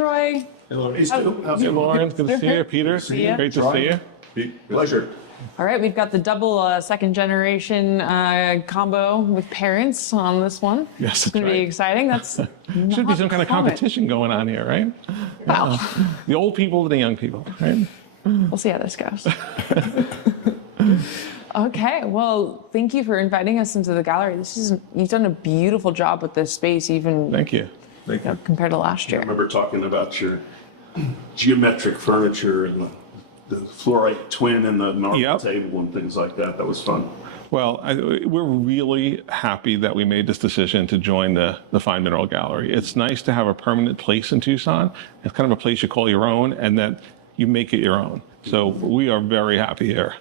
Troy. Hello. Hey, Lauren. Good to see you. Peter. See ya. Great to see you. Pleasure. All right, we've got the double second generation combo with parents on this one. Yes, it's going to be exciting. That's should be some kind of competition going on here, right? Wow. The old people to the young people, right? We'll see how this goes. Okay, well, thank you for inviting us into the gallery. You've done a beautiful job with this space, even Thank you. compared to last I year. remember talking about your geometric furniture and the fluorite twin and the marble table and things like that. That was fun. Well, we're really happy that we made this decision to join the Fine Mineal Gallery. It's nice to have a permanent place in Tucson. It's kind of a place you call your own and that you make it your own. So we are very happy here.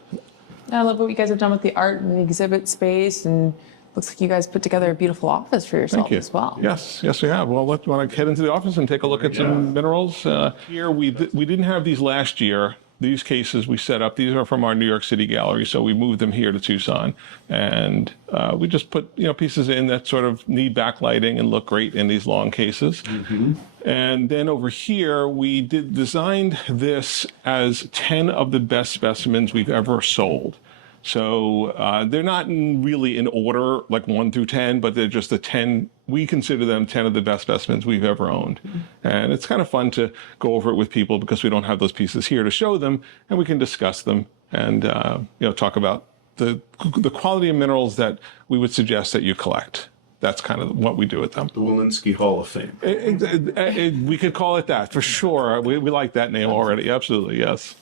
I love what you guys have done with the art and the exhibit space, and looks like you guys put together a beautiful office for yourself as well. Yes, we have. Well, want to head into the office and take a look at some minerals? Here, we didn't have these last year. These cases we set up, these are from our New York City gallery, so we moved them here to Tucson. And we just put pieces in that sort of need backlighting and look great in these long cases. Mm-hmm. And then over here, we designed this as 10 of the best specimens we've ever sold. So they're not really in order, like 1 through 10, but they're just the 10. We consider them 10 of the best specimens we've ever owned. And it's kind of fun to go over it with people because we don't have those pieces here to show them, and we can discuss them and talk about the quality of minerals that we would suggest that you collect. That's kind of what we do with them. The Wilensky Hall of Fame. We could call it that for sure. We like that name already. Absolutely, yes.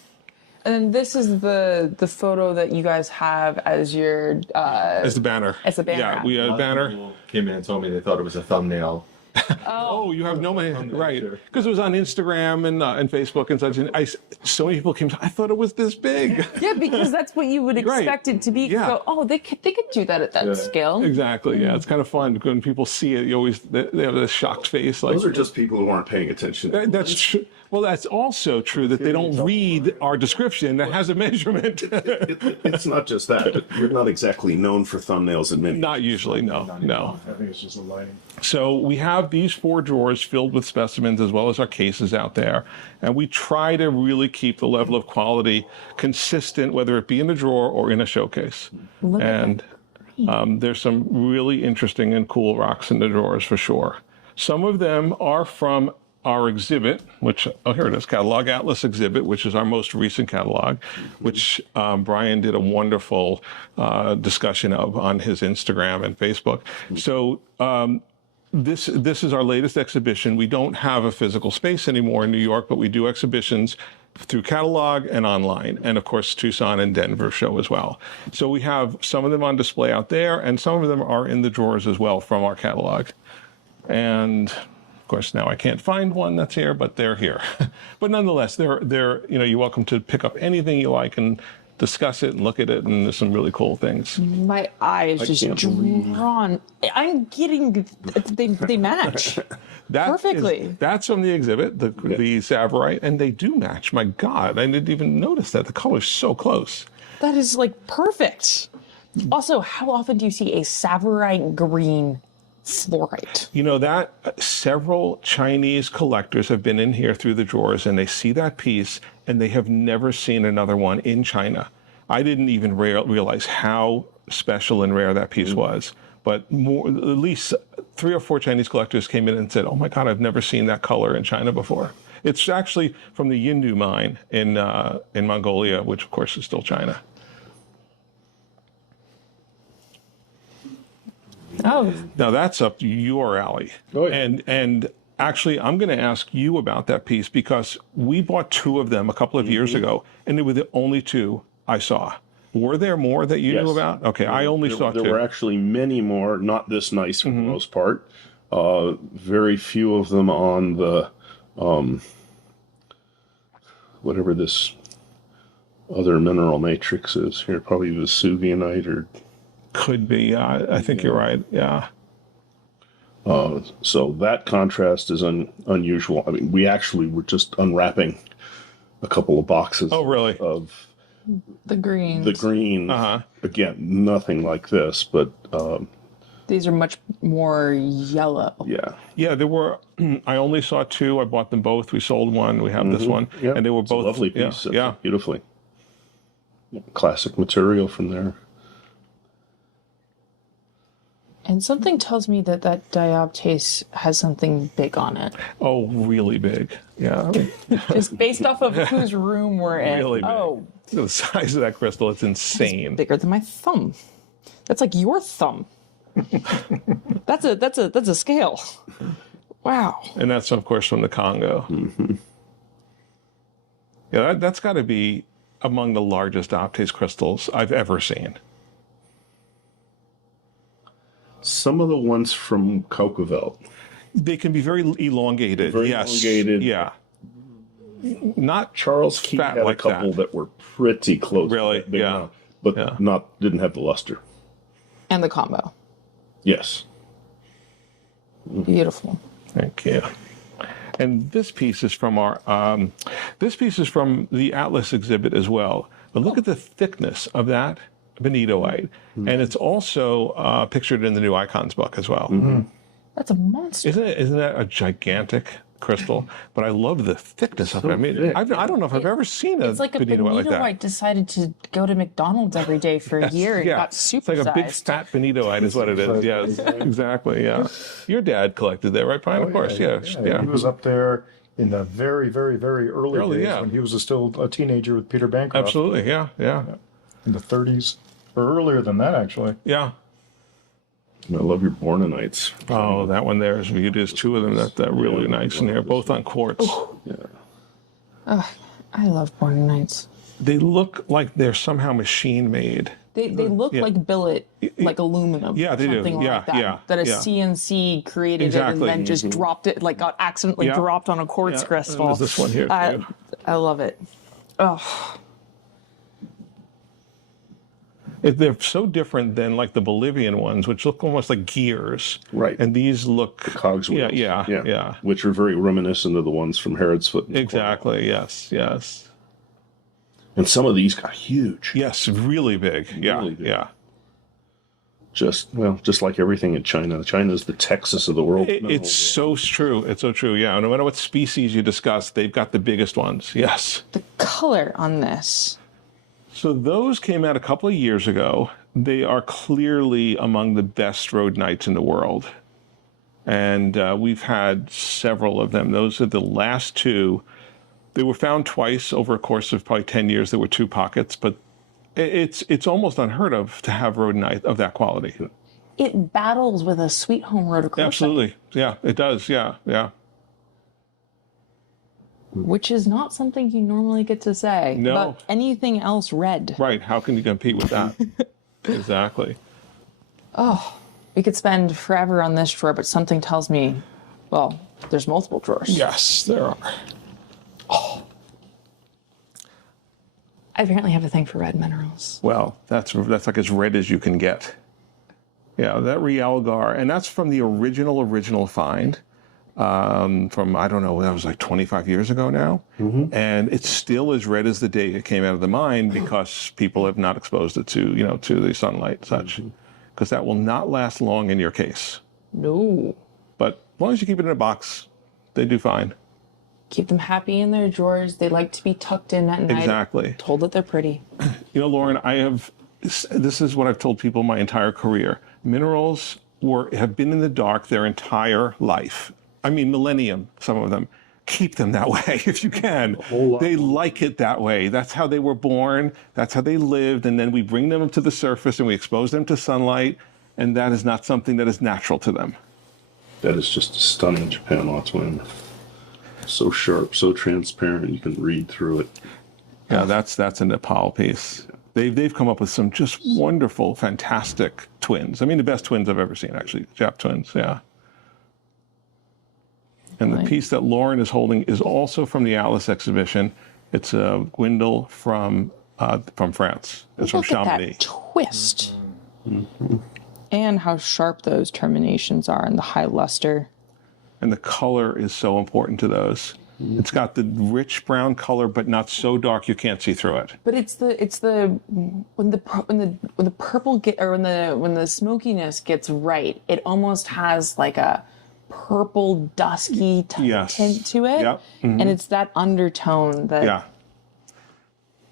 And then this is the photo that you guys have as your as the banner. As the banner. Yeah, we had a banner. People came in and told me they thought it was a thumbnail. Oh, you have no idea, right? Because it was on Instagram and Facebook and such. And so many people came. I thought it was this big. Yeah, because that's what you would expect it to be. Yeah. So, oh, they could do that at that scale. Exactly. Yeah, it's kind of fun when people see it. They have this shocked face. Like, those are just people who aren't paying attention. That's true. Well, that's also true that they don't read our description that has a measurement. It's not just that, but you're not exactly known for thumbnails in many. Not usually, no. I think it's just a lighting. So we have these 4 drawers filled with specimens as well as our cases out there. And we try to really keep the level of quality consistent, whether it be in a drawer or in a showcase. And there's some really interesting and cool rocks in the drawers for sure. Some of them are from our exhibit, which, here it is, Catalog Atlas exhibit, which is our most recent catalog, which Brian did a wonderful discussion of on his Instagram and Facebook. So this is our latest exhibition. We don't have a physical space anymore in New York, but we do exhibitions through catalog and online, and of course Tucson and Denver show as well. So we have some of them on display out there, and some of them are in the drawers as well from our catalog. And of course, now I can't find one that's here, but they're here. But nonetheless, they're you're welcome to pick up anything you like and discuss it and look at it, and there's some really cool things. My eye is just drawn. I'm getting, they match perfectly. That's from the exhibit, the Savorite, and they do match. My God, I didn't even notice that. The color's so close. That is like perfect. Also, how often do you see a Savorite green fluorite? You know that several Chinese collectors have been in here through the drawers, and they see that piece and they have never seen another one in China. I didn't even realize how special and rare that piece was. But at least 3 or 4 Chinese collectors came in and said, "Oh my God, I've never seen that color in China before." It's actually from the Yindu mine in Mongolia, which of course is still China. Oh, now that's up to your alley. Oh, yeah. And actually, I'm going to ask you about that piece because we bought 2 of them a couple of years ago, and they were the only 2 I saw. Were there more that you knew about? Okay, I only saw 2. There were actually many more, not this nice for the most part. Very few of them on the, whatever this other mineral matrix is here, probably Vesuvianite or... Could be. I think you're right. Yeah. So that contrast is unusual. I mean, we actually were just unwrapping a couple of boxes. Oh, really? Of the green. The green. Again, nothing like this, but These are much more yellow. Yeah. Yeah, there were. I only saw two. I bought them both. We sold one. We have this one, Yeah. and they were It's a both lovely yeah, piece. Yeah, Beautifully. Classic material from there. And something tells me that that dioptase has something big on it. Oh, really big. Yeah, Just based off of whose room we're in. really big. Oh, Look at the size of that crystal. It's insane. bigger than my thumb. That's like your thumb. that's a scale. Wow. And that's, of course, from the Congo. Yeah, that's got to be among the largest dioptase crystals I've ever seen. Some of the ones from Coqueville. They can be very elongated. Very yes. elongated. Yeah. Not Charles Key fat had like a couple that. that were pretty close. Really? To that big Yeah. amount, but Yeah. didn't have the luster. And the combo. Yes. Beautiful. Thank you. And this piece is from our the Atlas exhibit as well. But look at the thickness of that benitoite, and it's also pictured in the new Icons book as well. That's a monster. Isn't that a gigantic crystal? But I love the thickness of it. I mean, thick. I don't know if I've ever seen a It's like a benitoite like that. benitoite decided to go to McDonald's every day for a year and got super it's like a big sized. fat benitoite is what it is. Yes, exactly. Yeah, your dad collected that, right, Brian? Of course. Yeah. He was up there in the very, very, very early days yeah. when he was still a teenager with Peter Bancroft. Absolutely. Yeah. In the 30s, or earlier than that, actually. Yeah. I love your Bornonites. Oh, that one there is viewed as two of them. That really nice, and they're both on quartz. I love Bornonites. They look like they're somehow machine made. They look like billet, like aluminum. Yeah, they do. something Yeah, like that. yeah, That a yeah. CNC created it Exactly. and then just dropped it, like got accidentally Yeah. dropped on a quartz Yeah, crystal. there's this one here, too. I love it. Oh, They're so different than like the Bolivian ones, which look almost like gears. Right. And these look Cogs wheels. Yeah. Which are very reminiscent of the ones from Herod's Foot. Exactly. Yes. And some of these got huge. Yes. Really big. Yeah. Really big. Yeah. Just like everything in China. China's the Texas of the world. It's so true. It's so true. Yeah. No matter what species you discuss, they've got the biggest ones. Yes. the color on this. So those came out a couple of years ago. They are clearly among the best rhodonites in the world. And we've had several of them. Those are the last two. They were found twice over a course of probably 10 years. There were two pockets, but it's almost unheard of to have rhodonite of that quality. It battles with a Sweet Home rhodochrosite, Absolutely. Yeah, it does. Yeah. which is not something you normally get to say. No. But anything else red. Right. How can you compete with that? Exactly. We could spend forever on this drawer, but something tells me, well, there's multiple drawers. Yes, there are. I apparently have a thing for red minerals. Well, that's like as red as you can get. Yeah, that Realgar, and that's from the original find from, I don't know, that was like 25 years ago now. And it's still as red as the day it came out of the mine because people have not exposed it to, to the sunlight and such. Because that will not last long in your case. No. But as long as you keep it in a box, they do fine. Keep them happy in their drawers. They like to be tucked in at night. Exactly. Told that they're pretty. Lauren, this is what I've told people my entire career. Minerals have been in the dark their entire life. I mean, millennium, some of them. Keep them that way if you can. They like it that way. That's how they were born. That's how they lived. And then we bring them to the surface and we expose them to sunlight. And that is not something that is natural to them. That is just a stunning Japan twin. So sharp, so transparent, you can read through it. Yeah, that's a Nepal piece. They've come up with some just wonderful, fantastic twins. I mean, the best twins I've ever seen, actually. Jap twins, yeah. And the piece that Lauren is holding is also from the Atlas exhibition. It's a Gwindal from France. It's from Look at Chamonix. that twist. And how sharp those terminations are and the high luster. And the color is so important to those. It's got the rich brown color, but not so dark you can't see through it. But it's the when the purple get or when the smokiness gets right, it almost has like a purple dusky tint to it. Yep. And it's that undertone that Yeah.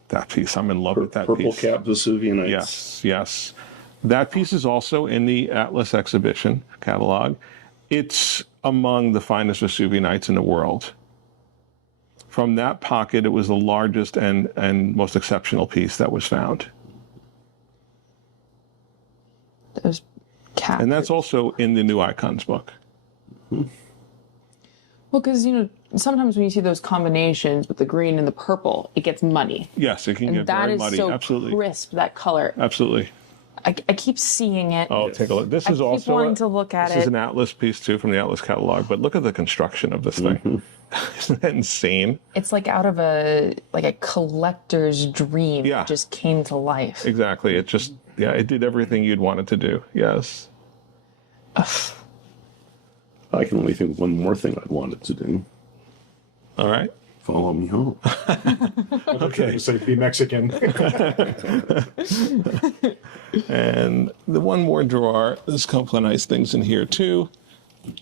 That piece, I'm in love with that Purple piece. cap Vesuvianites. Yes, yes. That piece is also in the Atlas exhibition catalog. It's among the finest Vesuvianites in the world. From that pocket, it was the largest and most exceptional piece that was found. those cap. And that's also in the New Icons book. Well, because sometimes when you see those combinations with the green and the purple, it gets muddy. Yes, it can And get that very is muddy. so Absolutely. crisp, that color. Absolutely. I keep seeing it. Oh, take a look. This I is keep also wanting to look at This is it. an Atlas piece too from the Atlas catalog, but look at the construction of this thing. Isn't that insane? It's like out of a collector's dream. Yeah. It just came to life. Exactly. It just it did everything you'd want it to do. Yes. I can only think of one more thing I'd want it to do. All right. Follow me home. Okay. Say be Mexican. And the one more drawer, there's a couple of nice things in here too.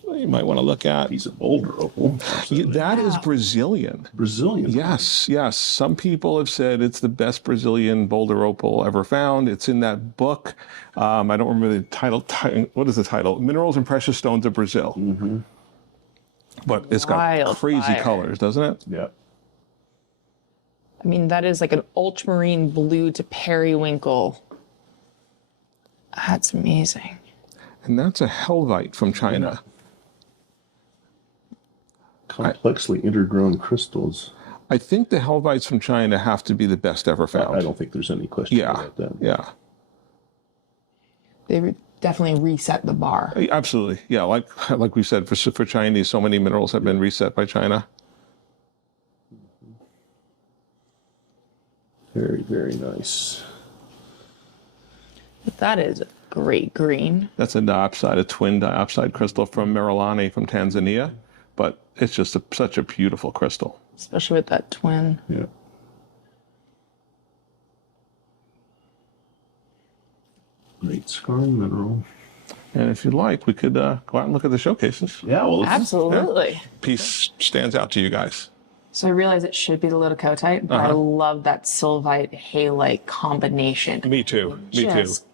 You might want to look at. Piece of boulder opal. That is Brazilian. Brazilian. Yes, yes. Some people have said it's the best Brazilian boulder opal ever found. It's in that book. I don't remember the title. What is the title? Minerals and Precious Stones of Brazil. Mm-hmm. But it's got Wild crazy fire. colors, doesn't it? Yeah. I mean, that is like an ultramarine blue to periwinkle. That's amazing. And that's a helvite from China. Complexly intergrown crystals. I think the helvites from China have to be the best ever found. I don't think there's any question Yeah, about that. yeah. They definitely reset the bar. Absolutely. Yeah, like we said, for Chinese, so many minerals have been reset by China. Very, very nice. That is great green. That's a diopside, a twin diopside crystal from Merillani from Tanzania, but it's just such a beautiful crystal. Especially with that twin. Yeah. Great scarring mineral. And if you'd like, we could go out and look at the showcases. Yeah, well, Absolutely. Piece stands out to you guys. So I realize it should be the lidocotite, but I love that sylvite halite combination. Me too. Me Just- too.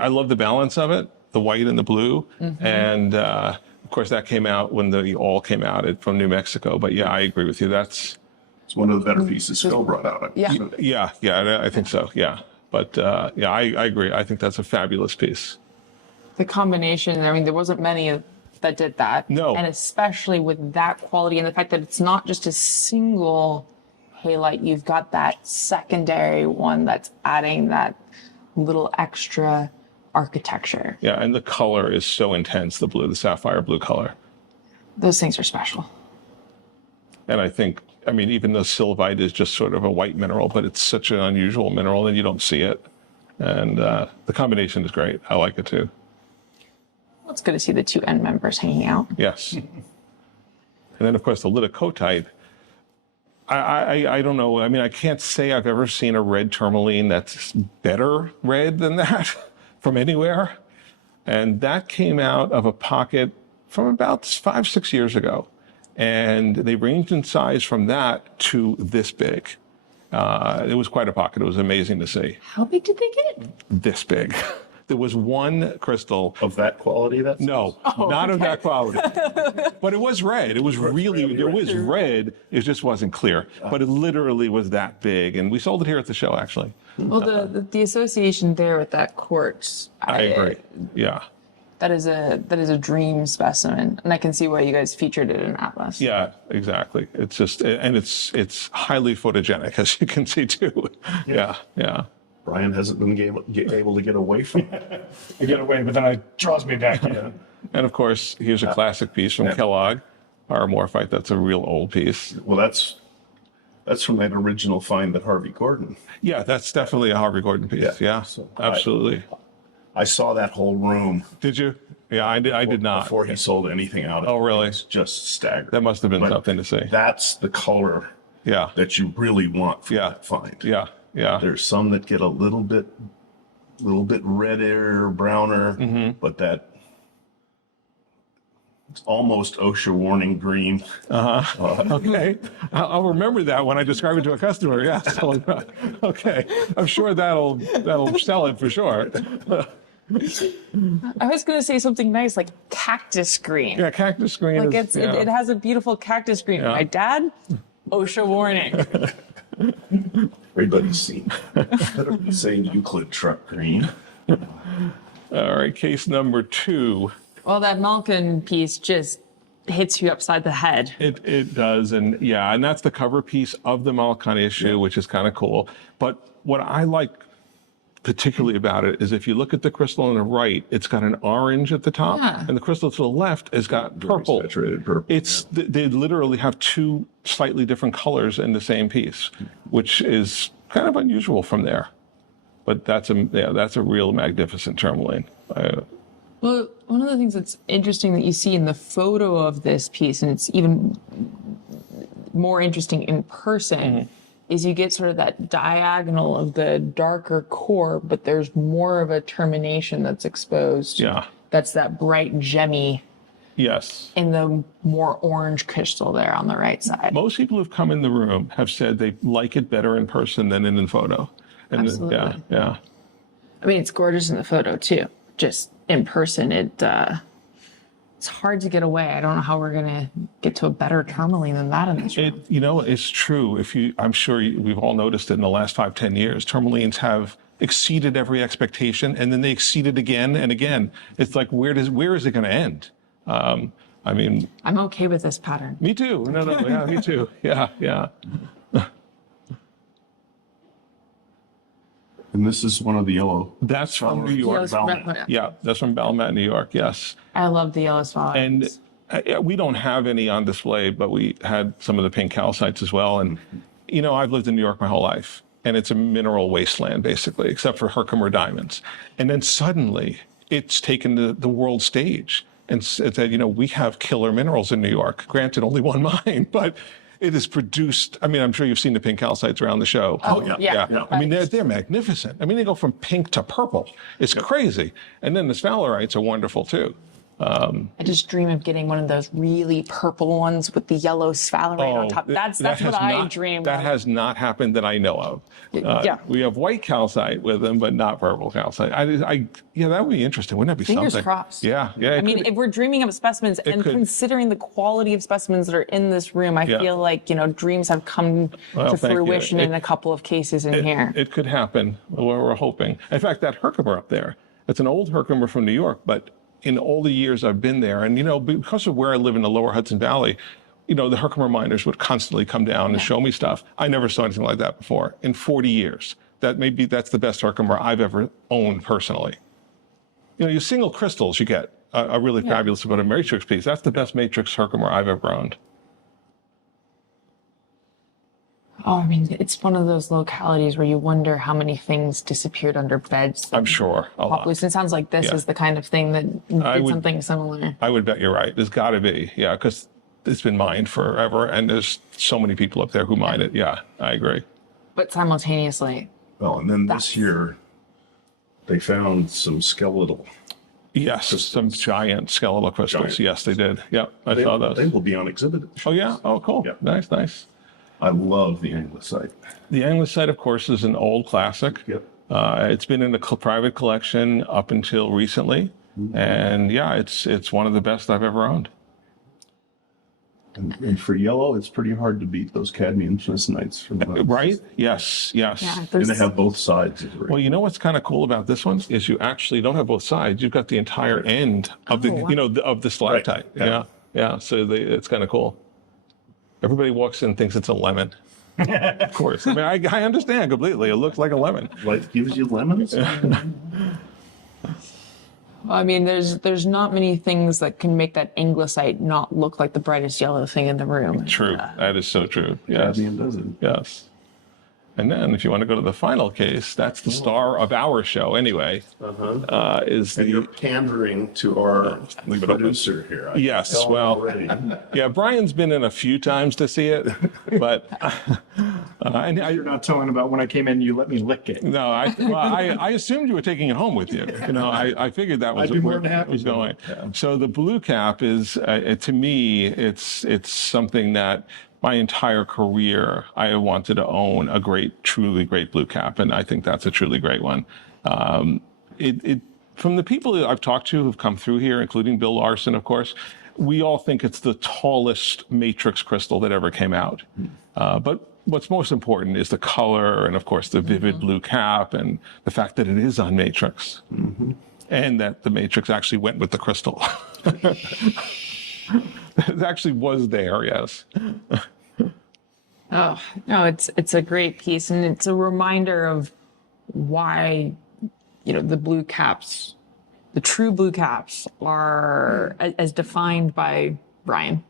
I love the balance of it, the white and the blue, and of course that came out when the all came out from New Mexico. But yeah, I agree with you. That's it's one of the better pieces Phil brought out. Yeah. yeah, I think so. Yeah, but yeah, I agree. I think that's a fabulous piece. The combination, I mean, there wasn't many that did that. No. And especially with that quality and the fact that it's not just a single halite, you've got that secondary one that's adding that little extra architecture. Yeah, and the color is so intense, the blue, the sapphire blue color. Those things are special. And I think, I mean, even though sylvite is just sort of a white mineral, but it's such an unusual mineral and you don't see it. And the combination is great. I like it too. Well, it's good to see the two end members hanging out. Yes. And then, of course, the lidocotite. I don't know. I mean, I can't say I've ever seen a red tourmaline that's better red than that from anywhere. And that came out of a pocket from about 5-6 years ago. And they ranged in size from that to this big. It was quite a pocket. It was amazing to see. How big did they get? This big. There was one crystal. Of that quality, that's No, not of that quality. But it was red. It was really, it was red. It just wasn't clear. But it literally was that big. And we sold it here at the show, actually. Well, the association there with that quartz. I agree. Yeah. That is a dream specimen, and I can see why you guys featured it in Atlas. Yeah, exactly. It's just, and it's highly photogenic, as you can see too. Yeah, yeah. Brian hasn't been able to get away from it. I get away, but then it draws me back in. And of course, here's a classic piece from Kellogg, our morphite. That's a real old piece. Well, that's from that original find that Harvey Gordon. Yeah, that's definitely a Harvey Gordon piece. Yeah, So absolutely. I saw that whole room. Did you? Yeah, I did not. Before he sold anything out. Oh, really? It's just staggering. That must have been But something to see. That's the color Yeah. that you really want from Yeah. that find. Yeah. Yeah. There's some that get a little bit redder, browner, but that it's almost OSHA warning green. Okay. I'll remember that when I describe it to a customer. Yes. Okay. I'm sure that'll sell it for sure. I was going to say something nice like cactus green. Yeah, cactus green Like is, it has a beautiful cactus green. Yeah. My dad, OSHA warning. Everybody's seen saying Euclid truck green. All right, case number 2. Well, that Malkin piece just hits you upside the head. It does, and yeah, and that's the cover piece of the Malkan issue, which is kind of cool. But what I like particularly about it is if you look at the crystal on the right, it's got an orange at the top, and the crystal to the left has got purple. Saturated purple. They literally have 2 slightly different colors in the same piece, which is kind of unusual from there. But that's a real magnificent tourmaline. Well, one of the things that's interesting that you see in the photo of this piece, and it's even more interesting in person, is you get sort of that diagonal of the darker core, but there's more of a termination that's exposed. Yeah. That's that bright gemmy Yes. in the more orange crystal there on the right side. Most people who've come in the room have said they like it better in person than in the photo. And Absolutely. Yeah. I mean, it's gorgeous in the photo too. Just in person, it's hard to get away. I don't know how we're gonna get to a better tourmaline than that in this room. It's true. I'm sure we've all noticed it in the last 5-10 years. Tourmalines have exceeded every expectation, and then they exceed it again and again. It's like, where is it going to end? I mean, I'm okay with this pattern. me too. No, yeah, me too. Yeah. And this is one of the yellow. That's from New York. Yeah, that's from Balmain, New York. Yes. I love the yellow spotlight. And we don't have any on display, but we had some of the pink calcites as well. And, I've lived in New York my whole life, and it's a mineral wasteland, basically, except for Herkimer diamonds. And then suddenly it's taken the world stage and said, we have killer minerals in New York. Granted, only one mine, but it is produced. I mean, I'm sure you've seen the pink calcites around the show. Oh, yeah. I mean, they're magnificent. I mean, they go from pink to purple. It's crazy. And then the sphalerite are wonderful too. I just dream of getting one of those really purple ones with the yellow sphalerite on top. That's what I dream of. That has not happened that I know of. Yeah. We have white calcite with them, but not purple calcite. That would be interesting. Wouldn't that be Fingers something? crossed. Yeah. I mean, if we're dreaming of specimens and considering the quality of specimens that are in this room, I feel like, dreams have come to fruition in a couple of cases in here. It could happen. We're hoping. In fact, that Herkimer up there, it's an old Herkimer from New York, but in all the years I've been there, and because of where I live in the lower Hudson Valley, the Herkimer miners would constantly come down and show me stuff. I never saw anything like that before in 40 years. That's the best Herkimer I've ever owned personally. You single crystals, you get a really fabulous about a matrix piece. That's the best matrix Herkimer I've ever owned. Oh, I mean, it's one of those localities where you wonder how many things disappeared under beds. I'm sure a lot. It sounds like this is the kind of thing that did something similar. I would bet you're right. There's got to be, because it's been mined forever, and there's so many people up there who mine it. Yeah, I agree. But simultaneously. Well, and then this year, they found some skeletal. Yes, some giant skeletal crystals. Yes, they did. Yeah, I saw those. They will be on exhibit. Oh, yeah? Oh, cool. Yeah. Nice. I love the Anglicite. The Anglicite, of course, is an old classic. Yep. It's been in a private collection up until recently. And it's one of the best I've ever owned. And for yellow, it's pretty hard to beat those cadmium twisinites from Right? Yes. Yeah, and they have both sides of the ring. Well, you know what's kind of cool about this one is you actually don't have both sides. You've got the entire end of of the stalactite. Right. Yeah. So it's kind of cool. Everybody walks in and thinks it's a lemon. Of course. I mean, I understand completely. It looks like a lemon. Life gives you lemons. I mean, there's not many things that can make that Anglicite not look like the brightest yellow thing in the room. True. That is so true. Yes. Cadmium doesn't. Yes. And then if you want to go to the final case, that's the star of our show anyway, is And you're the, pandering to our leave it open. producer here. I Yes, can tell well, already. yeah, Brian's been in a few times to see it, but, and You're not telling about when I came in, you let me lick it. no, I assumed you were taking it home with you. You know, I figured that was I'd be more where than happy it was to. going. So the blue cap is, to me, it's something that my entire career I have wanted to own a great, truly great blue cap, and I think that's a truly great one. From the people that I've talked to who've come through here, including Bill Larson, of course, we all think it's the tallest matrix crystal that ever came out. But what's most important is the color and, of course, the vivid blue cap and the fact that it is on matrix and that the matrix actually went with the crystal. It actually was there, yes. Oh, no, it's a great piece, and it's a reminder of why, the blue caps, the true blue caps are as defined by Brian.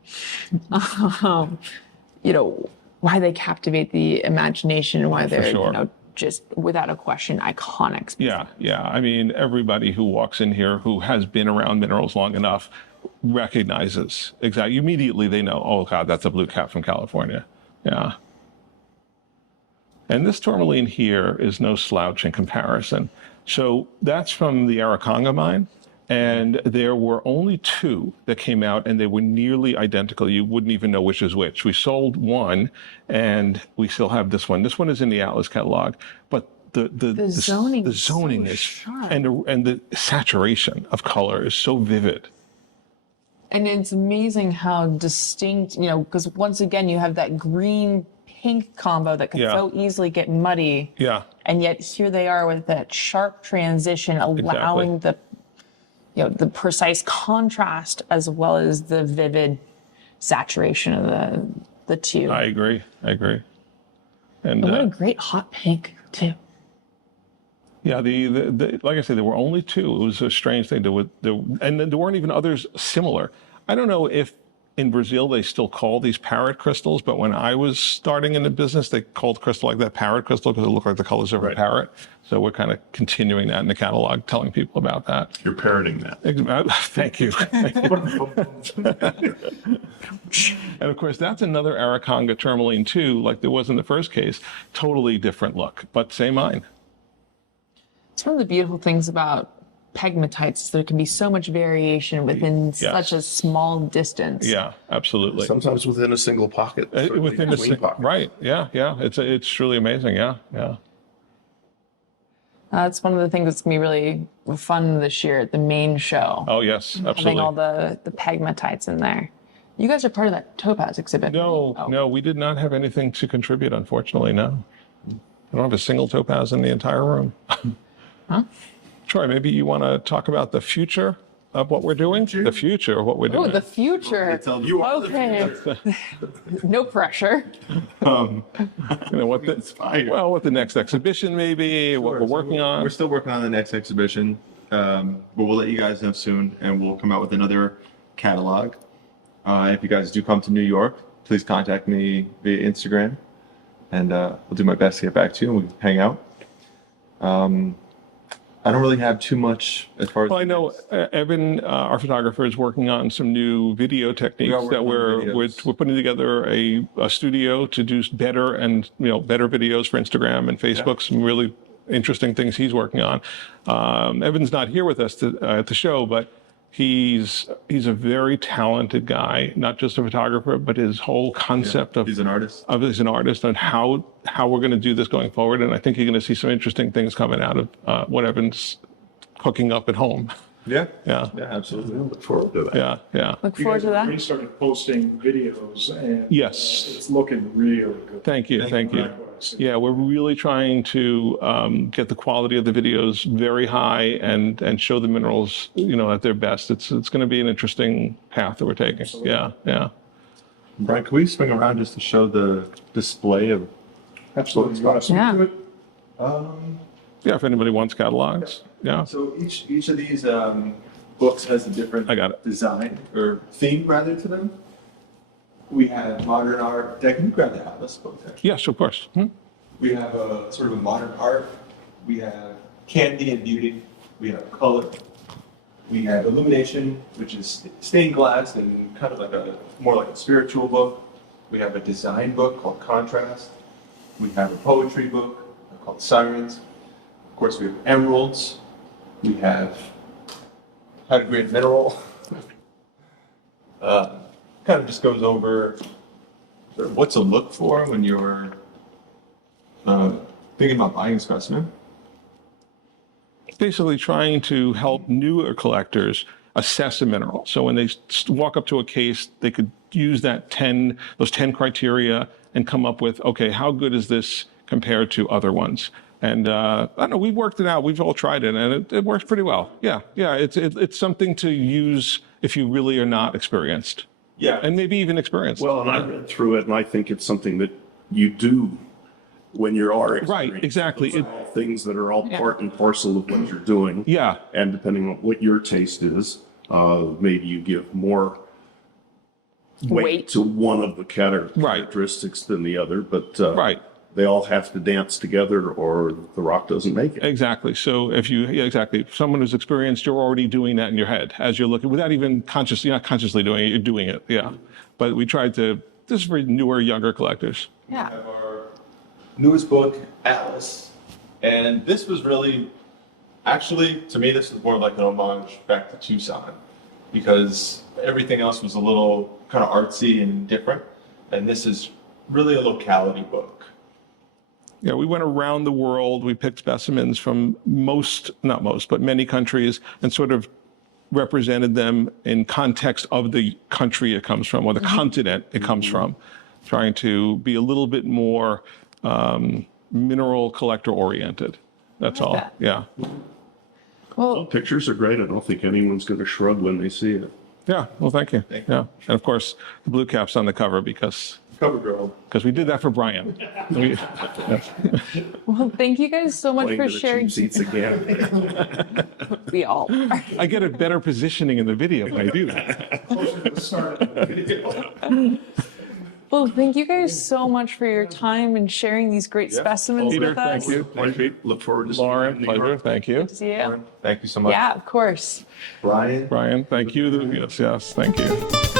Why they captivate the imagination and why they're, sure. Just without a question, iconic. Yeah. I mean, everybody who walks in here who has been around minerals long enough recognizes exactly. Immediately they know, oh God, that's a blue cap from California. Yeah. And this tourmaline here is no slouch in comparison. So that's from the Araconga mine. And there were only two that came out, and they were nearly identical. You wouldn't even know which is which. We sold one, and we still have this one. This one is in the Atlas catalog, but the zoning the is zoning so is sharp. and the saturation of color is so vivid. And it's amazing how distinct, because once again, you have that green pink combo that can so easily get muddy. Yeah. And yet here they are with that sharp transition, allowing the precise contrast as well as the vivid saturation of the two. I agree. And And what a great hot pink too. yeah, the like I said, there were only two. It was a strange thing and there weren't even others similar. I don't know if in Brazil they still call these parrot crystals, but when I was starting in the business, they called crystal like that parrot crystal because it looked like the colors of a parrot. So we're kind of continuing that in the catalog, telling people about that. You're parroting that. Thank you. And of course, that's another Araconga tourmaline too, like there was in the first case. Totally different look, but same mine. It's one of the beautiful things about pegmatites is there can be so much variation within such a small distance. Yeah, absolutely. Sometimes within a single pocket. Within between pockets. right. Yeah. It's truly amazing. Yeah. That's one of the things that's going to be really fun this year at the main show. Oh, yes, absolutely. Having all the pegmatites in there. You guys are part of that topaz exhibit. No, we did not have anything to contribute, unfortunately, no. I don't have a single topaz in the entire room. Huh? Troy, maybe you want to talk about the future of what we're doing? The future of what we're doing. Oh, the future. You are Okay. No pressure. What the next exhibition maybe, what we're working on. We're still working on the next exhibition, but we'll let you guys know soon, and we'll come out with another catalog. If you guys do come to New York, please contact me via Instagram, and we'll do my best to get back to you, and we can hang out. I don't really have too much as far as. Well, I know Evan, our photographer, is working on some new video techniques that we're putting together a studio to do better videos for Instagram and Facebook. Some really interesting things he's working on. Evan's not here with us at the show, but he's a very talented guy, not just a photographer, but his whole concept he's an artist. He's an artist and how we're going to do this going forward. And I think you're going to see some interesting things coming out of what Evan's cooking up at home. Yeah, absolutely. I look forward to that. Yeah. Look forward to that. We started posting videos, and Yes. it's looking really good. Thank you. Likewise. Yeah, we're really trying to get the quality of the videos very high and show the minerals, at their best. It's going to be an interesting path that we're taking. Absolutely. Yeah. Brian, can we swing around just to show the display of? Absolutely. You want to speak Yeah. to it? Yeah, if anybody wants catalogs. Yeah. So each of these books has a different I got it. design or theme rather to them. We have modern art. Can you grab the Atlas book there? Yes, of course. We have a sort of a modern art. We have candy and beauty. We have color. We have illumination, which is stained glass and kind of like more like a spiritual book. We have a design book called Contrast. We have a poetry book called Sirens. Of course, we have emeralds. We have how to grade mineral. Kind of just goes over sort of what to look for when you're thinking about buying a specimen. Basically trying to help newer collectors assess a mineral. So when they walk up to a case, they could use those 10 criteria and come up with, okay, how good is this compared to other ones? And I don't know, we've worked it out. We've all tried it, and it works pretty well. Yeah. It's something to use if you really are not experienced. Yeah. And maybe even experienced. Well, and I read through it, and I think it's something that you do when you are experienced. Right, exactly. Those are all things that are all part and parcel of what you're doing. Yeah. And depending on what your taste is, maybe you give more weight to one of the characteristics than the other. But Right. they all have to dance together, or the rock doesn't make it. Exactly. So exactly. Someone who's experienced, you're already doing that in your head as you're looking, without even you're not consciously doing it, you're doing it. Yeah. But we tried to, this is for newer, younger collectors. Yeah. We have our newest book, Atlas. And this was really, actually, to me, this is more like an homage back to Tucson, because everything else was a little kind of artsy and different. And this is really a locality book. Yeah, we went around the world. We picked specimens from not most, but many countries, and sort of represented them in context of the country it comes from, or the continent it comes from, trying to be a little bit more mineral collector oriented. That's all. that. Yeah. Well, pictures are great. I don't think anyone's going to shrug when they see it. Yeah. Well, thank you. Thank you. Yeah. And of course, the blue cap's on the cover because Cover girl. we did that for Brian. Well, thank you guys so much Playing for to the sharing. cheap seats again. We all are. I get a better positioning in the video when I do that. Closer to the start of the video. Well, thank you guys so much for your time and sharing these great specimens Peter, with us. thank you. Pleasure. Look forward to seeing you Lauren, in New pleasure. York. Thank you. See you. Thank you so much. Yeah, of course. Brian. Brian, thank you. Yes, thank you.